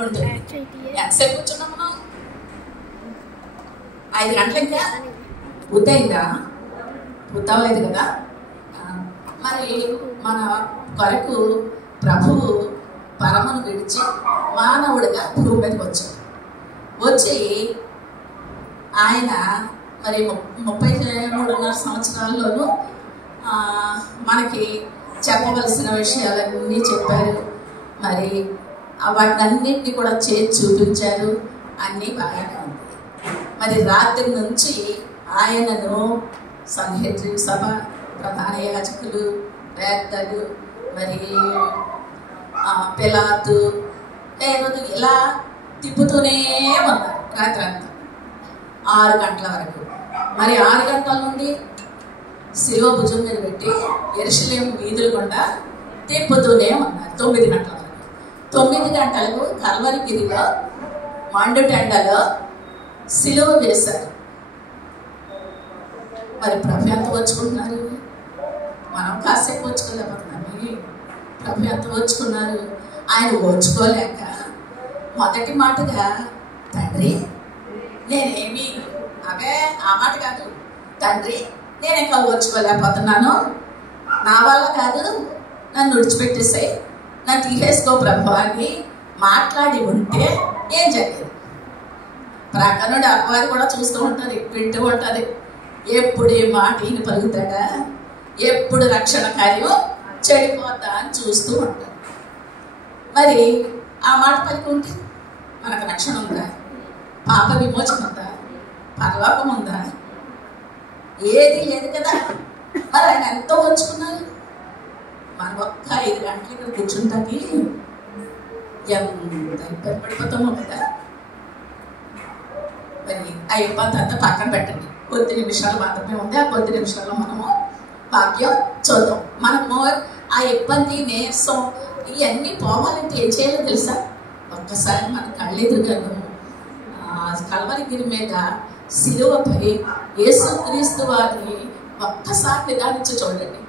ఉంటుంది. ఎంతసేపు కూర్చున్నాం మనం? 5 గంటలకా పూర్తయిందా? పూర్తవలేదు కదా. మరి మన కొరకు ప్రభువు పరమను విడిచి మానవుడిగా భూమి మీదకి వచ్చాడు. వచ్చి ఆయన మరి 33.5 సంవత్సరాల్లోనూ మనకి చెప్పవలసిన విషయాలన్నీ చెప్పారు. మరి వాటినన్నింటినీ కూడా చేసి చూపించారు. అన్నీ బాగానే ఉంది. మరి రాత్రి నుంచి ఆయనను సంహెద్రి సభ, ప్రధాన యాజకులు, పెద్దలు, మరి పిలాతు ఇలా తిప్పుతూనే ఉన్నారు రాత్రి అంతా 6 గంటల వరకు. మరి 6 గంటల నుండి శిలువ భుజం మీద పెట్టి యెరూషలేము వీధులు గుండా తిప్పుతూనే ఉన్నారు 9 గంటల వరకు. 9 గంటలకు కల్వరిగిరిలో మండుటెండలో శిలువ వేశారు. మరి ప్రభు ఎంత వచ్చుకుంటున్నారు? మనం కాసేపు వచ్చుకోలేకపోతున్నాము. ప్రభు ఎంత వచ్చుకున్నారు? ఆయన ఓర్చుకోలేక మొదటి మాటగా, తండ్రి నేనేమి ఆ మాట కాదు, తండ్రి నేను ఇంకా ఓర్చుకోలేకపోతున్నాను, నా వల్ల కాదు, నన్ను విడిచిపెట్టేసాయి, నన్ను తీసేసుకో ప్రభు అని మాట్లాడి ఉంటే ఏం జరిగేది? ప్రకరణుడు అపవాది కూడా చూస్తూ ఉంటుంది, వింటూ ఉంటుంది. ఎప్పుడు ఏ మాట ఈయన పలుకుతాడా, ఎప్పుడు రక్షణ కార్యం చెడిపోతా అని చూస్తూ ఉంటాడు. మరి ఆ మాట పలికి ఉంటే మనకు రక్షణ ఉందా? పాప విమోచన ఉందా? పరలోకం ఉందా? ఏది లేదు కదా. మరి ఆయన ఎంతో ఉంచుకున్నారు. మనం ఒక్క 5 గంటలు ఇక్కడ కూర్చుంటాకి ఎంత ఇబ్బంది పడిపోతామో కదా. మరి ఆ ఇబ్బంది అంతా పక్కన పెట్టండి. కొద్ది నిమిషాలు మాత్రమే ఉంది. ఆ కొద్ది నిమిషాల్లో మనము వాక్యం చూద్దాం. మనము ఆ ఇబ్బంది, నీరసం ఇవన్నీ పోవాలంటే ఏం చేయాలో తెలుసా? ఒక్కసారి మన కళ్ళెదురుగాను కల్వరిగిరి మీద శిలువపై యేసుక్రీస్తు వారిని ఒక్కసారి నిదానించి చూడండి.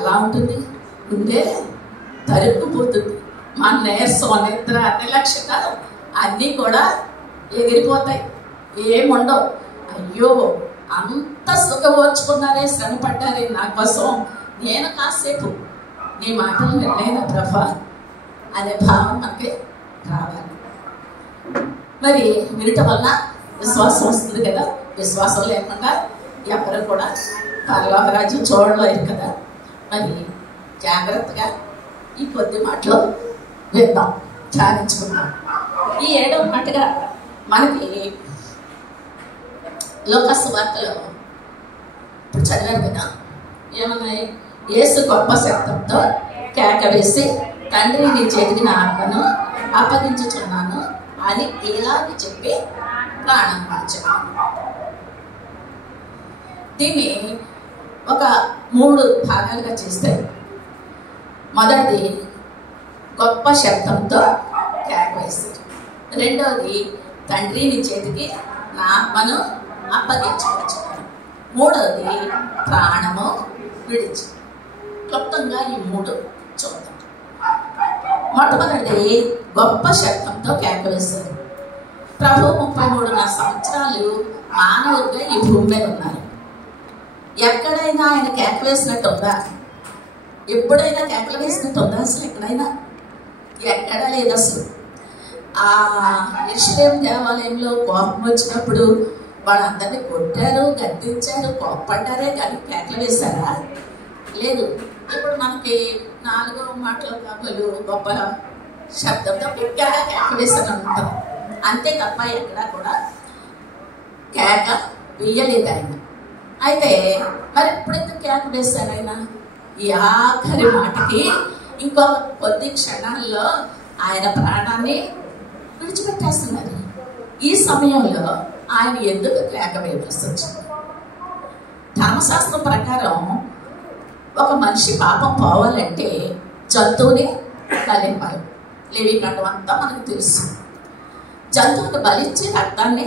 ఎలా ఉంటుంది? గుండె తరుక్కుపోతుంది. మన నీరసం, నిద్ర, నిర్లక్ష్యత అన్నీ కూడా ఎగిరిపోతాయి. ఏముండవు. అయ్యో అంత సుఖమోర్చుకున్నారే, శ్రమ పడ్డారే నా కోసం, నేను కాసేపు నీ మాటలు వినలేదా ప్రభా అనే భావం మనకి రావాలి. మరి వినటం వల్ల విశ్వాసం వస్తుంది కదా. విశ్వాసం లేకుండా ఎవరు కూడా పరలోక రాజ్యం చూడలేరు కదా. మరి జాగ్రత్తగా ఈ కొద్ది మాటలు విందాం, ధ్యానించుకుందాం. ఈ 7వ మాటగా మనకి లోకాసు వార్తలో ఇప్పుడు చదివారు కదా, ఏమన్నాయి? యేసు గొప్ప శబ్దంతో కేక వేసి, తండ్రి నీ చేతికి నా ఆత్మను అప్పగించుచున్నాను అని ఇలాగే చెప్పి ప్రాణం మార్చాను. దీన్ని ఒక 3 భాగాలుగా చేస్తే, మొదటిది గొప్ప శబ్దంతో కేక వేశారు. రెండవది తండ్రి నీ చేతికి నా ఆత్మను అప్పగించుకోవచ్చు. మూడవది ప్రాణము విడిచి. క్లుప్తంగా ఈ 3 చూద్దాం. మొట్టమొదటిది గొప్ప శబ్దంతో కేక వేశారు. ప్రభు 33.5 సంవత్సరాలు మానవుడిగా ఈ భూమి మీద ఉన్నారు. ఎక్కడైనా ఆయన కేక వేసినట్టు ఉందా? ఎప్పుడైనా కేకలు వేసినట్టు ఉందా? అసలు ఎక్కడా లేదు. అసలు ఆ యెరూషలేము దేవాలయంలో కోపం వచ్చినప్పుడు వాళ్ళందరినీ కొట్టారు, గద్దించారు, కోపపడ్డారే కానీ కేకలు వేశారా? లేదు. ఇప్పుడు మనకి 4వ మాటల కాబోలు గొప్ప శబ్దంతో బిగ్గరగా కేక వేస్తాను ఉంటాం, అంతే తప్ప ఎక్కడా కూడా కేక వేయలేదు ఆయన. అయితే మరి ఎప్పుడైతే కేక వేశారు ఆయన? ఈ ఆఖరి మాటకి ఇంకో కొద్ది క్షణాల్లో ఆయన ప్రాణాన్ని విడిచిపెట్టేస్తున్నారు. ఈ సమయంలో ఆయన ఎందుకు కేక వేయవలసి వచ్చింది? ధర్మశాస్త్రం ప్రకారం ఒక మనిషి పాపం పోవాలంటే జంతువుని బలివ్వాలి. లేవికాండం అంతా మనకు తెలుసు. జంతువుని బలిచ్చి రక్తాన్ని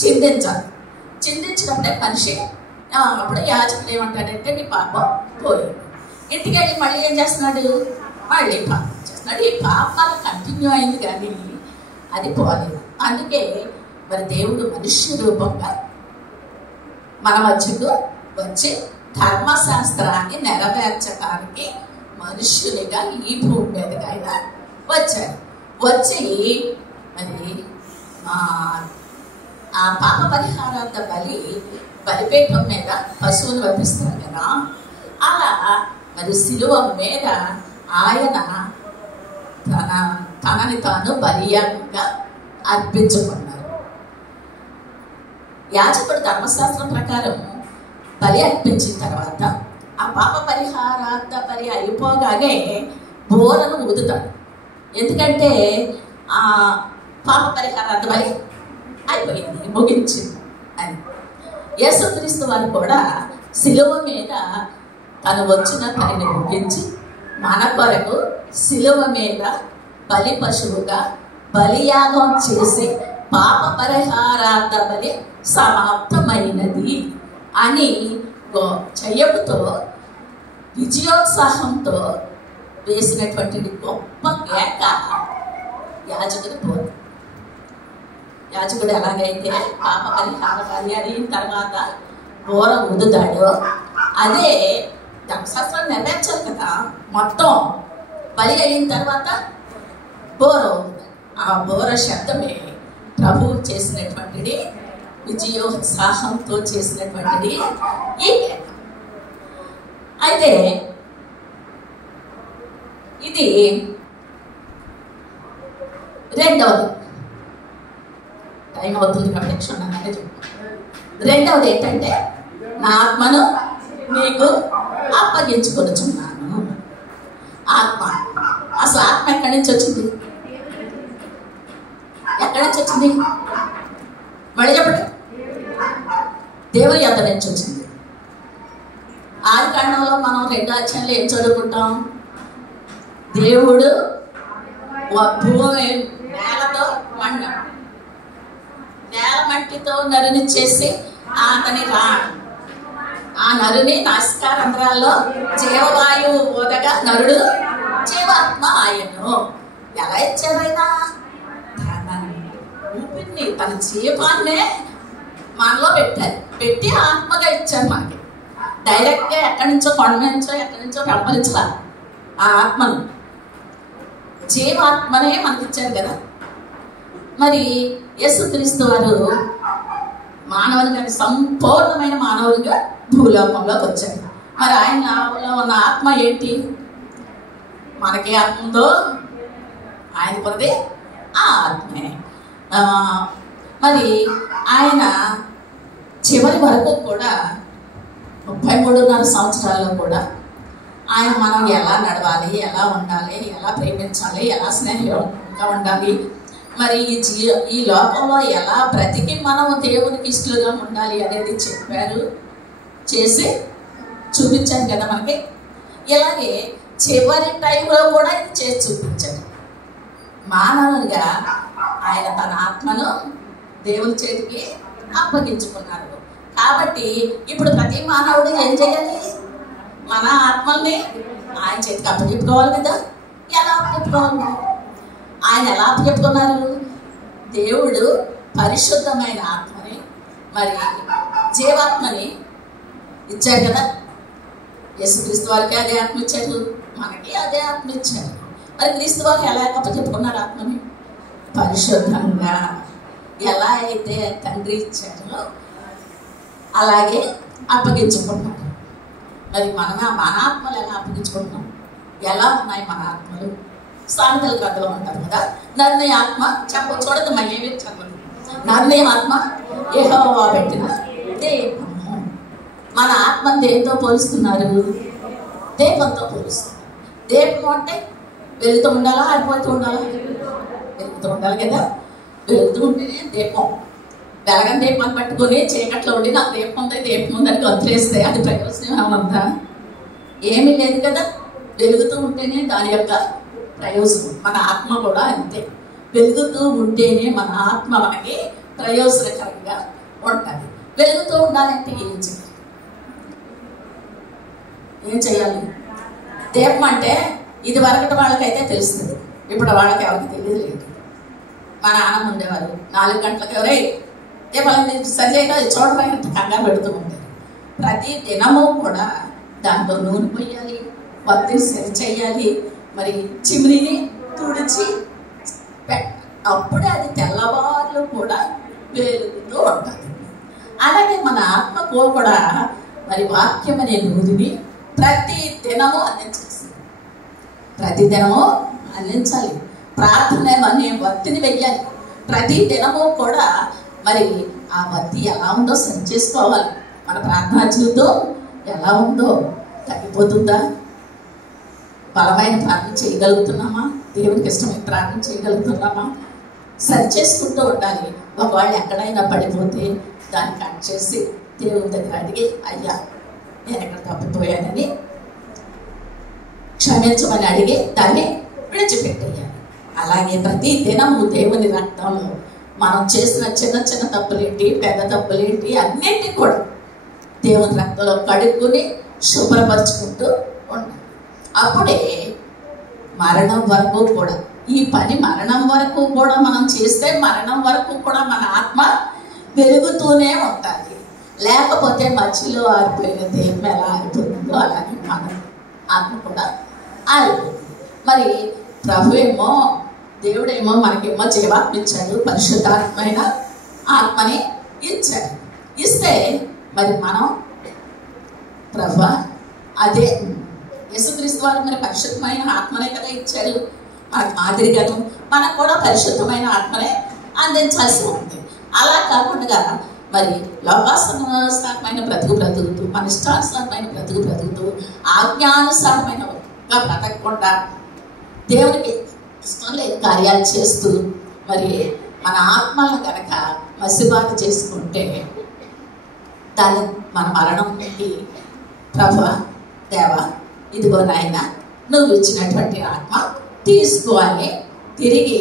చిందించాలి. చిందించినప్పుడే మనిషి అప్పుడు యాజకుడు ఏమంటాడంటే నీ పాపం పోయింది. ఇంటికి వెళ్ళి మళ్ళీ ఏం చేస్తున్నాడు? మళ్ళీ పాపం చేస్తున్నాడు. ఈ పాపాలు కంటిన్యూ కంటిన్యూ అయింది, కానీ అది పోలేదు. అందుకే మరి దేవుడు మనుష్య రూపంగా మన మధ్యకు వచ్చి ధర్మశాస్త్రాన్ని నెరవేర్చడానికి మనుష్యునిగా ఈ భూమి మీదకి ఆయన వచ్చాడు. వచ్చి మరి ఆ పాప పరిహారార్థ బలిపీఠం మీద పశువును వధిస్తారు కదా, అలా మరి శిలువ మీద ఆయన తనని తాను బలియాగంగా అర్పించుకున్నారు. యాజకుడు ధర్మశాస్త్రం ప్రకారం బలి అర్పించిన తర్వాత ఆ పాప పరిహారార్థ బలి అయిపోగానే బోరను ఊదుతాడు. ఎందుకంటే ఆ పాప పరిహారార్థ బలి అయిపోయింది, ముగించింది అని. యేసుక్రీస్తు వారు కూడా శిలువ మీద తను వచ్చిన పనిని ముగించి మన కొరకు శిలువ మీద బలి పశువుగా బలియాగం చేసి పాప పరిహారార్థ బలి సమాప్తమైనది అని చెయ్యముతో విజయోత్సాహంతో వేసినటువంటి గొప్ప కేక యాజకుడి పోరు. యాజకుడు ఎలాగైతే పాప పరిహార బలి అయిన తర్వాత బోర ఊదుతాడో, అదే ధర్మశాస్త్రం నెరవేర్చాలి కదా, మొత్తం బలి అయిన తర్వాత బోర ఊదుతాడు. ఆ బోర శబ్దమే ప్రభువు చేసినటువంటిది, విజయోత్సాహంతో చేసినటువంటిది ఈ కేక. అయితే ఇది రెండవది. టైం అవుతుంది కాబట్టి క్షుణ్ణంగానే చెప్తాను. రెండవది ఏంటంటే, నా ఆత్మను నీకు అప్పగించుకొనుచున్నాను. ఆత్మ, అసలు ఆత్మ ఎక్కడి నుంచి వచ్చింది? ఎక్కడి నుంచి వచ్చింది? మళ్ళీ చెప్పండి. దేవుని యొద్ద నుంచి వచ్చింది. ఆది కాండంలో మనం 2 అధ్యాయంలో ఏం చదువుకుంటాం? దేవుడు భూమి నేలతో నేల మట్టితో నరుని చేసి ఆ నరుని నాసికారంధ్రాల్లో జీవవాయువు ఊదగా నరుడు జీవాత్మ ఆయను. ఎలా ఇచ్చారైనా ఊపిరిని, తన జీవాన్నే మనలో పెట్టి ఆత్మగా ఇచ్చారు మనకి. డైరెక్ట్గా ఎక్కడి నుంచో కొండ నుంచో ఎక్కడి నుంచో పెంపలించలా. ఆ ఆత్మను, జీవాత్మనే మనకి ఇచ్చారు కదా. మరి యేసుక్రీస్తు వారు మానవునిగా, సంపూర్ణమైన మానవుడిగా భూలోకంలోకి వచ్చాడు. మరి ఆయనలో ఉన్న ఆత్మ ఏంటి? మనకి ఆత్మ ఉందో ఆయన కొన్నది ఆ ఆత్మే. మరి ఆయన చివరి వరకు కూడా 33.5 సంవత్సరాల్లో కూడా ఆయన మనం ఎలా నడవాలి, ఎలా ఉండాలి, ఎలా ప్రేమించాలి, ఎలా స్నేహంగా ఉండాలి, మరి ఈ లోకంలో ఎలా బ్రతికి మనం దేవునికి ఇష్టలుగా ఉండాలి అనేది చెప్పారు, చేసి చూపించారు కదా మనకి. ఇలాగే చివరి టైంలో కూడా ఇది చేసి చూపించాడు. మానవునిగా ఆయన తన ఆత్మను దేవుని చేతికి అప్పగించుకున్నారు. కాబట్టి ఇప్పుడు ప్రతి మానవుడు ఏం చేయాలి? మన ఆత్మల్ని ఆయన చేతికి అప్పచెప్పుకోవాలి కదా. ఎలా అప్పచెప్పుకోవాలి? ఆయన ఎలా అప్పచెప్పుకున్నారు? దేవుడు పరిశుద్ధమైన ఆత్మని, మరి జీవాత్మని ఇచ్చారు కదా. యేసుక్రీస్తు వారికి అదే ఆత్మ ఇచ్చారు, మనకి అదే ఆత్మ ఇచ్చారు. మరి క్రీస్తు వారికి ఎలా అప్పచెప్పుకున్నారు ఆత్మని? పరిశుద్ధంగా. ఎలా అయితే తండ్రి ఇచ్చారో అలాగే అప్పగించుకుంటున్నాడు. మరి మన ఆత్మలు ఎలా అప్పగించుకుంటున్నాం? ఎలా ఉన్నాయి మన ఆత్మలు? సామెతల కథలో ఉంటారు కదా, నన్ను ఆత్మ చూడదు మా ఏమి చదవదు, నన్ను ఆత్మ యెహోవా పెట్టిన దీపము. మన ఆత్మను దేంతో పోలుస్తున్నారు? దీపంతో పోలుస్తున్నారు. దీపం అంటే వెలుగుతూ ఉండాలా, ఆరిపోతూ ఉండాలా? వెలుగుతూ ఉండాలి కదా. వెలుగుతూ ఉంటేనే దీపం. వెలగని దీపాన్ని పట్టుకొని చీకట్లో ఉండి నాకు దీపం ఉందని వదిలేస్తే అది ప్రయోజనం ఏమన్నా? ఏమీ లేదు కదా. వెలుగుతూ ఉంటేనే దాని యొక్క ప్రయోజనం. మన ఆత్మ కూడా అంతే, వెలుగుతూ ఉంటేనే మన ఆత్మ మనకి ప్రయోజనకరంగా ఉంటుంది. వెలుగుతూ ఉండాలంటే ఏం చేయాలి? దీపం అంటే ఇది వరకటి వాళ్ళకైతే తెలుస్తుంది, ఇప్పుడు వాళ్ళకి ఎవరికి తెలియదు. మా నాన్న ఉండేవారు 4 గంటలకు ఎవరే ఏ వాళ్ళని సరిగా చూడరా ఇంత కంగారు పెడుతూ ఉంటారు. ప్రతి దినము కూడా దాంట్లో నూనె పోయాలి, వత్తిని సరి చేయాలి, మరి చిమ్రీని తుడిచి అప్పుడే అది తెల్లవారులు కూడా వెలుగుతూ ఉంటుంది. అలాగే మన ఆత్మకు కూడా మరి వాక్యం అనే నూనెని ప్రతి దినము అందించాల్సింది. ప్రతి దినము అందించాలి. ప్రార్థన అనే వత్తిని వెయ్యాలి. ప్రతి దినము కూడా మరి ఆ వత్తి ఎలా ఉందో సరి చేసుకోవాలి. మన ప్రార్థనా జీవితం ఎలా ఉందో, తగ్గిపోతుందా? బలమైన ప్రార్థన చేయగలుగుతున్నామా? దేవునికి ఇష్టమైన ప్రార్థన చేయగలుగుతున్నామా? సరి చేసుకుంటూ ఉండాలి. ఒకవేళ ఎక్కడైనా పడిపోతే దాన్ని కట్ చేసి దేవుని దగ్గర అడిగి, అయ్యా నేను ఎక్కడ తప్పిపోయానని క్షమించమని అడిగి దాన్ని విడిచిపెట్టేయాలి. అలాగే ప్రతి దినము దేవుని రక్తంలో మనం చేసిన చిన్న చిన్న తప్పులేంటి, పెద్ద తప్పులేంటి అన్నింటినీ కూడా దేవుని రక్తంలో కడుక్కుని శుభ్రపరుచుకుంటూ ఉండాలి. అప్పుడే మరణం వరకు కూడా ఈ పని మరణం వరకు కూడా మనం చేస్తే మరణం వరకు కూడా మన ఆత్మ పెరుగుతూనే ఉంటుంది. లేకపోతే మధ్యలో ఆరిపోయిన దేహం ఎలా ఆరిపోతుందో అలాగే మన ఆత్మ కూడా ఆరిపోతుంది. మరి ప్రభు ఏమో దేవుడేమో మనకేమో జీవాత్మ ఇచ్చాడు, పరిశుద్ధాత్మైన ఆత్మని ఇచ్చాడు. ఇస్తే మరి మనం ప్రభు అదే యేసుక్రీస్తు వారు మరి పరిశుద్ధమైన ఆత్మనే కదా ఇచ్చాడు మనకు మాదిరిగాను. మనకు కూడా పరిశుద్ధమైన ఆత్మనే అందించాల్సి ఉంది. అలా కాకుండా మరి లోకానుసారమైన బ్రతుకుతూ మన ఇష్టానుసారమైన బ్రతుకుతూ ఆజ్ఞానుసారమైనగా బ్రతకకుండా దేవునికి ఇష్టం లేని కార్యాలు చేస్తూ మరి మన ఆత్మలను కనుక మసిబాటు చేసుకుంటే దాన్ని మన మరణం నుండి ప్రభువా దేవా ఇదిగో నాయన నువ్వు ఇచ్చినటువంటి ఆత్మ తీసుకో అని తిరిగి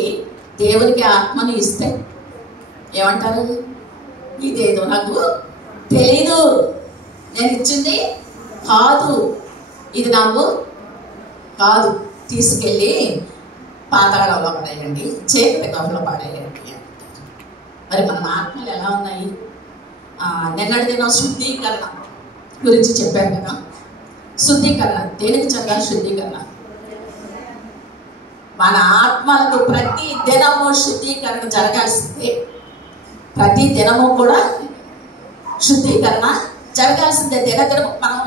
దేవునికి ఆత్మని ఇస్తే ఏమంటారు? ఇదేదో నాకు తెలీదు, నేను ఇచ్చింది కాదు, ఇది నాకు కాదు, తీసుకెళ్ళి పాతాళంలో పడేయండి, చీకటి గొప్పలో పడేయండి అంటారు. మరి మన ఆత్మలు ఎలా ఉన్నాయి? నిన్నటి దినం శుద్ధీకరణ గురించి చెప్పారు కదా. శుద్ధీకరణ దేనికి జరగాలి? శుద్ధీకరణ మన ఆత్మలకు ప్రతి దినము శుద్ధీకరణ జరగాల్సిందే. ప్రతి దినము కూడా శుద్ధీకరణ జరగాల్సిందే. దినదినము మనం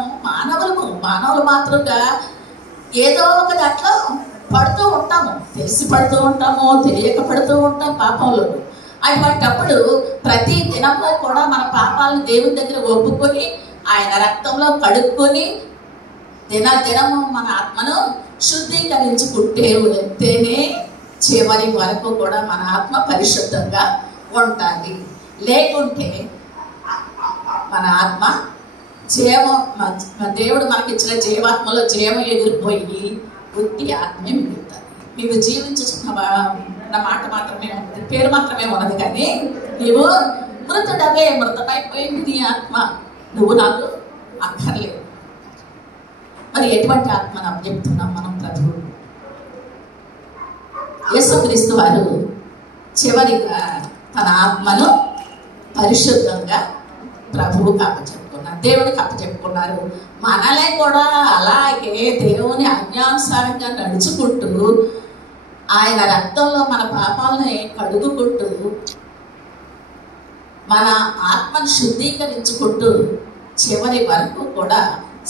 మానవులు మాత్రంగా ఏదో ఒక దాంట్లో పడుతూ ఉంటాము, తెలిసి పడుతూ ఉంటాము, తెలియక పడుతూ ఉంటాం పాపంలో. అటువంటప్పుడు ప్రతి దినము కూడా మన పాపాలను దేవుని దగ్గర ఒప్పుకొని ఆయన రక్తంలో కడుక్కొని దినదినము మన ఆత్మను శుద్ధీకరించుకుంటే వెళ్తేనే చివరి వరకు కూడా మన ఆత్మ పరిశుద్ధంగా ఉంటుంది. లేకుంటే మన ఆత్మ దేవుడు మనకిచ్చిన జీవాత్మలో జీవం ఎగిరిపోయి ఉట్టి ఆత్మే మిగులుతుంది. నీవు జీవించుకున్న మాట మాత్రమే ఉన్నది, పేరు మాత్రమే ఉన్నది, కానీ నీవు మృతుడవే, మృతమైపోయింది నీ ఆత్మ, నువ్వు నాకు అక్కర్లేదు. మరి ఎటువంటి ఆత్మను అప్పచెప్తున్నాం మనం ప్రభువు? యేసుక్రీస్తు వారు చివరిగా తన ఆత్మను పరిశుద్ధంగా ప్రభువుకి అప్పచెప్పుకున్నారు, దేవుడికి అప్పచెప్పుకున్నారు. మనలే కూడా అలాగే దేవుని ఆజ్ఞానుసారంగా నడుచుకుంటూ ఆయన రక్తంలో మన పాపాలని కడుగుకుంటూ మన ఆత్మను శుద్ధీకరించుకుంటూ చివరి వరకు కూడా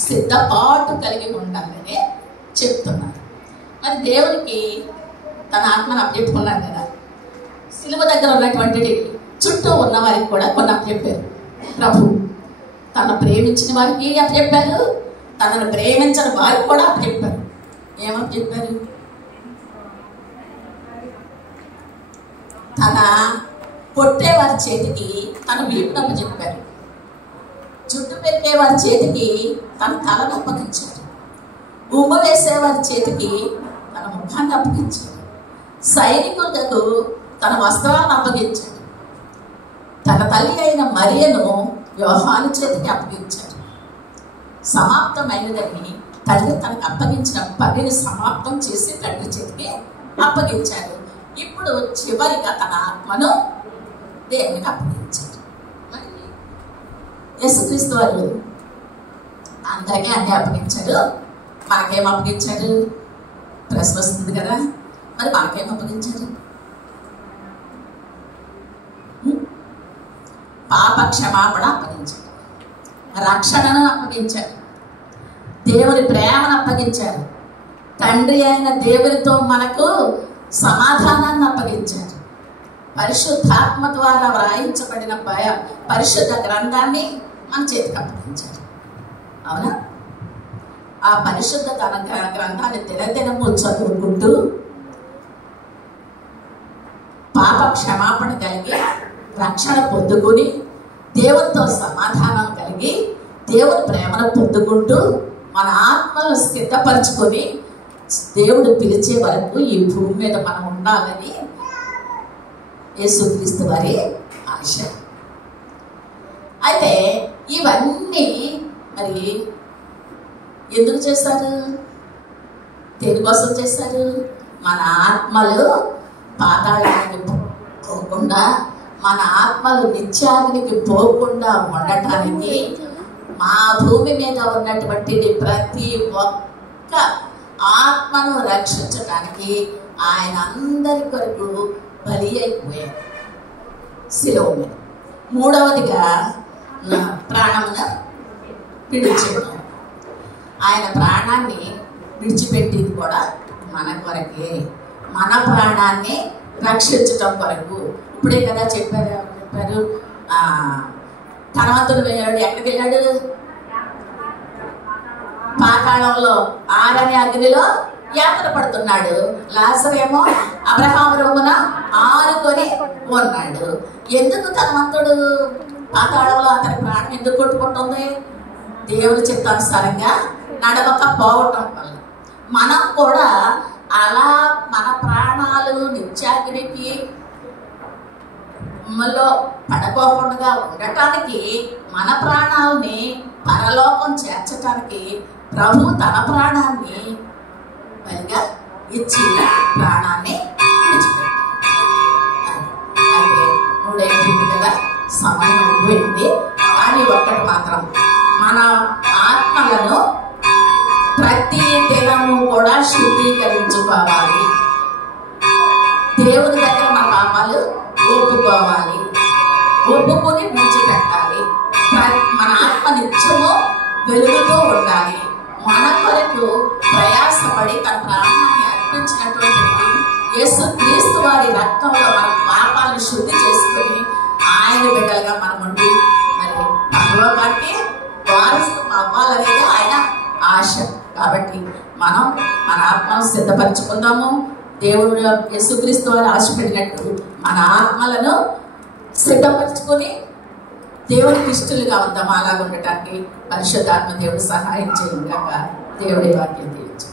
సిద్ధపాటు కలిగి ఉండాలని చెప్తున్నారు. మరి దేవునికి తన ఆత్మను అప్పచెప్పుకున్నాడు కదా. సిలువ దగ్గర ఉన్నటువంటి చుట్టూ ఉన్న వారికి కూడా కొన్ని అప్పచెప్పారు ప్రభు. తను ప్రేమించిన వారికి అప్పచెప్పారు, తనను ప్రేమించిన వారికి కూడా అప్పచెప్పారు. ఏమప్పచెప్పారు? తన కొట్టే వారి చేతికి తన వీపును అప్పచెప్పారు, చుట్టు పెట్టే వారి చేతికి తన తలను అప్పగించారు, ఉమ్మ వేసే వారి చేతికి తన ముఖాన్ని అప్పగించారు, సైనికులకు తన వస్త్రాలను అప్పగించారు, తన తల్లి అయిన మరియను యోహాను చేతికి అప్పగించారు. సమాప్తమైనదని తండ్రి తనకు అప్పగించిన పనిని సమాప్తం చేసి తండ్రి చేతికి అప్పగించారు. ఇప్పుడు చివరిగా తన ఆత్మను దేవునికి అప్పగించారు. మరి యేసుక్రీస్తు వారు అందరికీ అన్నీ అప్పగించాడు. మనకేం అప్పగించాడు? ప్రశ్న వస్తుంది కదా, మరి మనకేం అప్పగించారు? పాప క్షమాపణ అప్పగించారు, రక్షణను అప్పగించారు, దేవుని ప్రేమను అప్పగించారు, తండ్రి అయిన దేవునితో మనకు సమాధానాన్ని అప్పగించారు, పరిశుద్ధాత్మ ద్వారా వ్రాయించబడిన పరిశుద్ధ గ్రంథాన్ని మన చేతికి అప్పగించారు. అవునా? ఆ పరిశుద్ధ గ్రంథాన్ని దినదినము చదువుకుంటూ పాప క్షమాపణ కలిగి రక్షణ పొందుకుని దేవునితో సమాధానం కలిగి దేవుని ప్రేమను పొందుకుంటూ మన ఆత్మను సిద్ధపరచుకొని దేవుడు పిలిచే వరకు ఈ భూమి మీద మనం ఉండాలని యేసుక్రీస్తు వారి ఆశ. అయితే ఇవన్నీ మరి ఎందుకు చేశారు? దేనికోసం చేశారు? మన ఆత్మలు పాతాళానికి పోకుండా, మన ఆత్మలు నిత్యాగ్నికి పోకుండా ఉండటానికి, మా భూమి మీద ఉన్నటువంటి ప్రతి ఒక్క ఆత్మను రక్షించడానికి ఆయన అందరి కొరకు బలి అయిపోయారు శిలువ మీద. మూడవదిగా ప్రాణమును విడిచిపెట్టారు. ఆయన ప్రాణాన్ని విడిచిపెట్టింది కూడా మన కొరకే, మన ప్రాణాన్ని రక్షించటం కొరకు. ఇప్పుడే కదా చెప్పారు ధనవంతుడు ఎక్కడికి వెళ్ళాడు? పాతాళంలో ఆరని అగ్నిలో యాత్ర పడుతున్నాడు. లాజరు ఏమో అబ్రహాము రొమ్మున ఆనుకొని ఉన్నాడు. ఎందుకు ధనవంతుడు పాతాళంలో అతని ప్రాణం ఎందుకు కొట్టుకుంటుంది? దేవుడి చిత్తానుసారంగా నడవకపోవటం వల్ల. మనం కూడా అలా మన ప్రాణాలు నిత్యాగ్నికి లో పడకోకుండా ఉండటానికి, మన ప్రాణాలని పరలోకం చేర్చటానికి ప్రభు తన ప్రాణాన్ని బలిగా ఇచ్చి ప్రాణాన్ని విడిచిపెట్టాడు. అయితే మూడైపోయింది కదా, సమయం అయిపోయింది. కానీ ఒక్కటి మాత్రం, మన ఆత్మలను ప్రతి దినము కూడా శుద్ధీకరించుకోవాలి. దేవుని దగ్గర మన పాపాలు ఒప్పుకోవాలి, ఒప్పుకొని విడిచిపెట్టాలి. మన ఆత్మ నిత్యము వెలుగుతూ ఉండాలి. మన కొరకు ప్రయాసపడి తన ప్రాణాన్ని అర్పించినటువంటి యేసుక్రీస్తు వారి రక్తంలో మన పాపాలను శుద్ధి చేసుకుని ఆయన బిడ్డలుగా మనం ఉండి మరి పరలోకానికి వారసులు అవ్వాలనేది ఆయన ఆశ. కాబట్టి మనం మన ఆత్మను సిద్ధపరచుకుందాము. దేవుడు యేసుక్రీస్తు వారు ఆశపెట్టినట్టు మన ఆత్మలను సిద్ధపరచుకొని దేవుడికి ఇష్టలుగా ఉందాము. అలాగ ఉండటానికి పరిశుద్ధాత్మ దేవుడు సహాయం చేయగా దేవుడి వాక్యం తీర్చు.